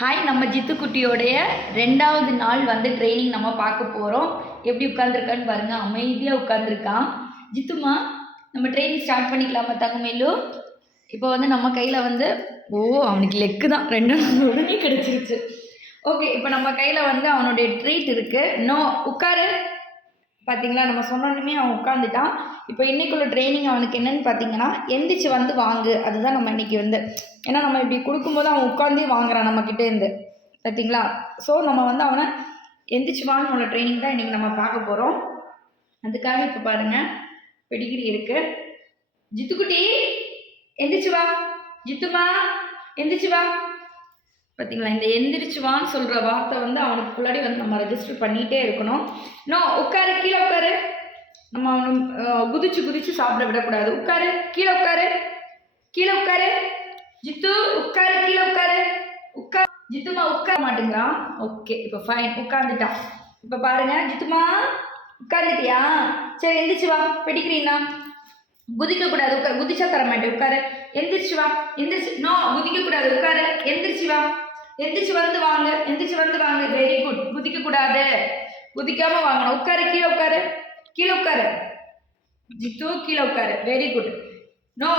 Hi, நம்ம ஜித்துக்குட்டியோடைய 2வது நாள் வந்து ட்ரைனிங் நம்ம பார்க்க போகிறோம். எப்படி உட்காந்துருக்கான்னு பாருங்கள், அமைதியாக உட்காந்துருக்கான். ஜித்துமா, நம்ம ட்ரைனிங் ஸ்டார்ட் பண்ணிக்கலாமா தங்கமேலு? இப்போ வந்து நம்ம கையில் வந்து அவனுக்கு லெக்கு தான் 2 நாள் உடனே கிடச்சிருச்சு. ஓகே, இப்போ நம்ம கையில் வந்து அவனுடைய ட்ரீட் இருக்குது. நோ உட்காரு. பார்த்தீங்களா, நம்ம சொன்னோன்னுமே அவன் உட்காந்துட்டான். இப்போ இன்றைக்குள்ள ட்ரைனிங் அவனுக்கு என்னென்னு பார்த்தீங்கன்னா, எந்திரிச்சு வந்து வாங்கு. அதுதான் நம்ம இன்றைக்கி வந்து, ஏன்னா நம்ம இப்படி கொடுக்கும்போது அவன் உட்காந்தே வாங்குறான் நம்மக்கிட்டேருந்து. பார்த்தீங்களா? ஸோ நம்ம வந்து அவனை எந்திரிச்சு வாங்கனோட ட்ரைனிங் தான் இன்றைக்கி நம்ம பார்க்க போகிறோம். அதுக்காக இப்போ பாருங்கள், பெடிகிரி இருக்குது. ஜித்துக்குட்டி எந்திரிச்சு வா. ஜித்துமா எந்திரிச்சு வா. பார்த்தீங்களா, இந்த எந்திரிச்சுவான்னு சொல்கிற வார்த்தை வந்து அவனுக்கு முன்னாடி வந்து நம்ம ரெஜிஸ்டர் பண்ணிகிட்டே இருக்கணும். நோ உட்காரு, கீழே உட்காரு. நம்ம அவனு குதிச்சு சாப்பிட விடக்கூடாது. உட்காரு, கீழே உட்காரு, கீழே உட்காரு. ஜித்து உட்காரு, கீழே உட்காரு. உட்கார். ஜித்துமா உட்கார மாட்டேங்கிறான். ஓகே, இப்போ ஃபைன், உட்காந்துட்டான். இப்போ பாருங்க, ஜித்துமா உட்காந்துட்டியா? சரி, எந்திரிச்சு வா. பெடிக்கிறீன்னா குதிக்கக்கூடாது. உட்கார். குதிச்சா தர மாட்டேன். உட்காரு. எந்திரிச்சு வா. எந்திரிச்சு. நோ, குதிக்கக்கூடாது. உட்காரு. எந்திரிச்சு வா. எந்திரிச்சு வந்து வாங்க. எந்திரிச்சு வந்து வாங்க. Very good. குதிக்கக்கூடாது. குதிக்காம வாங்கணும். உட்காரு, கீழே உட்காரு, கீழே உட்காரு. ஜித்து கீழே உட்காரு. Very good. நோ,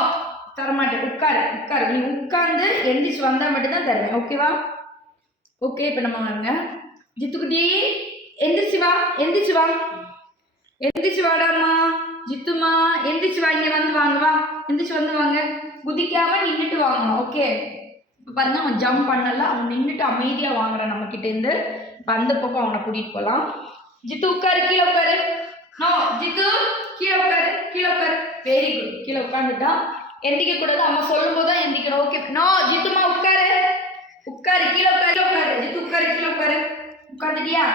தரமாட்டேன். உட்காரு, உட்காரு. நீ உட்கார்ந்து எந்திரிச்சு வந்தால் மட்டும்தான் தருவேன். ஓகேவா? ஓகே, இப்போ நம்ம வாங்க. ஜித்துக்குட்டி எந்திரிச்சு வா. எந்திரிச்சு வா. எந்திரிச்சு வாடாம்மா. ஜித்துமா எந்திரிச்சு வா. இங்கே வந்து வாங்க. வா, எந்திரிச்சு வந்து வாங்க. குதிக்காம நின்றுட்டு வாங்கணும். ஓகே, இப்போ பாருங்க, அவன் ஜம்ப் பண்ணல. அவன் நின்றுட்டு அமைதியாக வாங்குறான் நம்மக்கிட்டேருந்து. இப்போ அந்த பக்கம் அவனை கூட்டிகிட்டு போகலாம். ஜித்து உட்காரு, கீழே உட்காரு. நோ, ஜித்து கீழே உட்காரு, கீழே உட்காரு. Very good. கீழே உட்காந்துட்டான். எந்திக்க கூடாது. அவன் சொல்லும் போது தான் எந்திக்கணும். ஓகே. நோ, ஜித்துமா உட்காரு, உட்காரு, கீழே உட்காரு, உட்காரு. ஜித்து உட்காரு, கீழே உட்காரு. உட்காந்துட்டியா?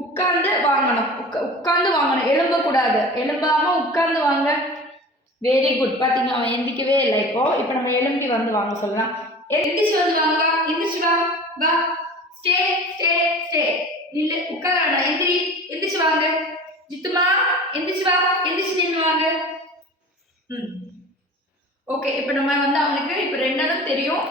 உட்காந்து வாங்கணும். உட்காந்து வாங்கணும். எழும்பக்கூடாது. எழும்பாம உட்காந்து வாங்க. Very good. பார்த்தீங்களா, அவன் எந்திக்கவே இல்லை. இப்போ நம்ம எழும்பி வந்து வாங்க சொல்லலாம். எந்திரிச்சு வந்து வாங்க. வா, எந்திரிச்சு வா. வா, ஸ்டே ஸ்டே ஸ்டே. நில்லு, உட்காராடா. எந்திரி, எந்திரிச்சு வாங்க. ஜித்துமா எந்திரிச்சு வா. எந்திரிச்சு நின்று வாங்க. ஓகே, இப்போ நம்ம வந்து அவனுக்கு இப்போ 2 தெரியும்.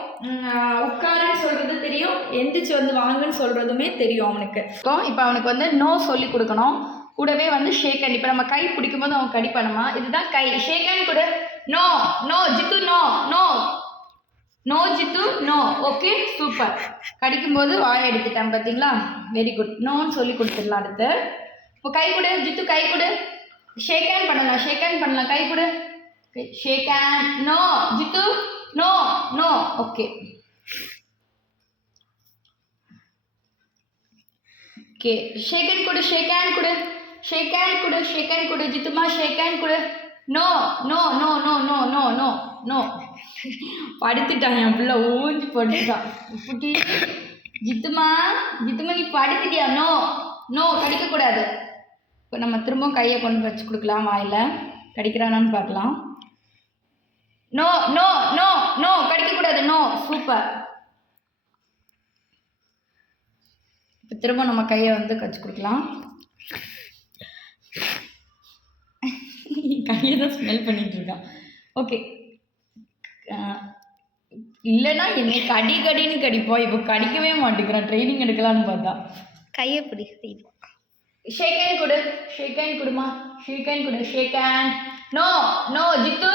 உட்காருன்னு சொல்கிறது தெரியும், எந்திரிச்சு வந்து வாங்கன்னு சொல்கிறதுமே தெரியும் அவனுக்கு. இப்போ அவனுக்கு வந்து நோ சொல்லி கொடுக்கணும். கூடவே வந்து ஷேக் ஹேண்ட். இப்போ நம்ம கை பிடிக்கும் போது அவன் கடிப்பானுமா, இதுதான் கை. ஷேக் ஹேண்ட் கொடு. No no Jithu, no no no Jithu, no. Okay, super. கடிக்கும்போது வாயை எடுத்துட்டான். பார்த்தீங்களா? Very good. நோன்னு சொல்லி கொடுத்துடலாம். அடுத்து இப்போ கை கொடு. ஜித்து கை கொடு. ஷேக் ஹேண்ட் பண்ணலாம். ஷேக் ஹேண்ட் பண்ணலாம். கை கொடு. Shake hand. No Jithu, no no. Okay, okay. Shake hand கொடு. ஷேக் ஹேண்ட் கொடு. ஷேக் ஹேண்ட் கொடு. ஷேக் ஹேண்ட் கொடு. ஜித்துமா ஷேக் ஹேண்ட் கொடு. No no no no no no no no. படுத்துட்டான் என் பிள்ளை. ஊஞ்சி படுத்துட்டான். இப்படி ஜித்துமா, ஜித்துமா நீ படுத்துட்டியா? No no, கடிக்கக்கூடாது. இப்போ நம்ம திரும்பவும் கையை கொண்டு வச்சு கொடுக்கலாம். வாயில் கடிக்கிறானான்னு பார்க்கலாம். நோ நோ நோ நோ, கடிக்கக்கூடாது. நோ. சூப்பர். இப்போ திரும்ப நம்ம கையை வந்து கச்சு கொடுக்கலாம். கையை தான் ஸ்மெல் பண்ணிட்டு இருக்கான். ஓகே, இல்லைன்னா என்னை கடின்னு கடிப்போம். இப்போ கடிக்கவே மாட்டேங்கிறான். ட்ரைனிங் எடுக்கலான்னு பார்த்தா கையை பிடி. ஷேக் ஹேண்ட் கொடு. ஷேக் ஹேண்ட் கொடுமா. ஷேக் ஹேண்ட் கொடு. Shake hand. No no Jithu,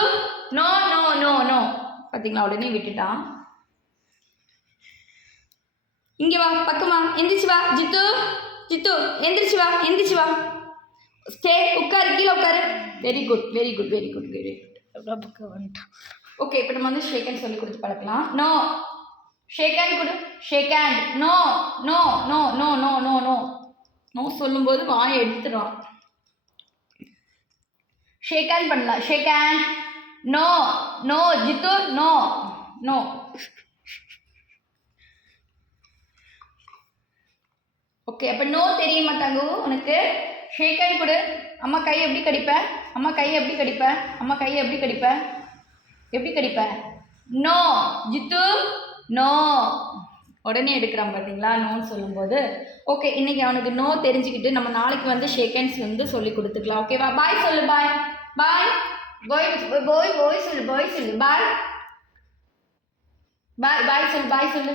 no no no no. பார்த்தீங்களா, உடனே விட்டுட்டான். இங்கே வா, பக்கமா. எந்திரிச்சு வா. ஜித்து, ஜித்து எந்திரிச்சு வா. எந்திரிச்சு வா. ஸ்டே. உட்காரு, கீழே உட்காரு. Very good, very good, very good, very good. எவ்வளோ பக்கம் வந்துட்டான். ஓகே, இப்போ நம்ம வந்து ஷேக் ஹேண்ட் சொல்லி கொடுத்து பழக்கலாம். நோ, ஷேக் ஹேண்ட் கொடு. Shake hand. No no no no no no no no சொல்லும்போது வாயை எடுத்துடுறான். ஷேக் ஹேண்ட் பண்ணலாம். Shake hand. No no Jithu, no no. Okay, அப்போ நோ தெரிய மாட்டாங்க உனக்கு. ஷேக் ஹேண்ட் கொடு. அம்மா கை எப்படி கடிப்பேன்? அம்மா கை எப்படி கடிப்பேன்? அம்மா கையை எப்படி கடிப்பேன்? எப்படி கடிப்பேன்? No Jithu, no. உடனே எடுக்கிறான். பார்த்தீங்களா, நோன்னு சொல்லும்போது. ஓகே, இன்றைக்கி அவனுக்கு நோ தெரிஞ்சுக்கிட்டு நம்ம நாளைக்கு வந்து ஷேக் ஹேண்ட்ஸ் வந்து சொல்லி கொடுத்துக்கலாம். ஓகேவா? பாய் சொல்லு. பாய் பாய். பாய் பாய் பாய் சொல்லு. பாய் சொல்லு. பாய் பாய் பாய் சொல்லு. பாய் சொல்லு.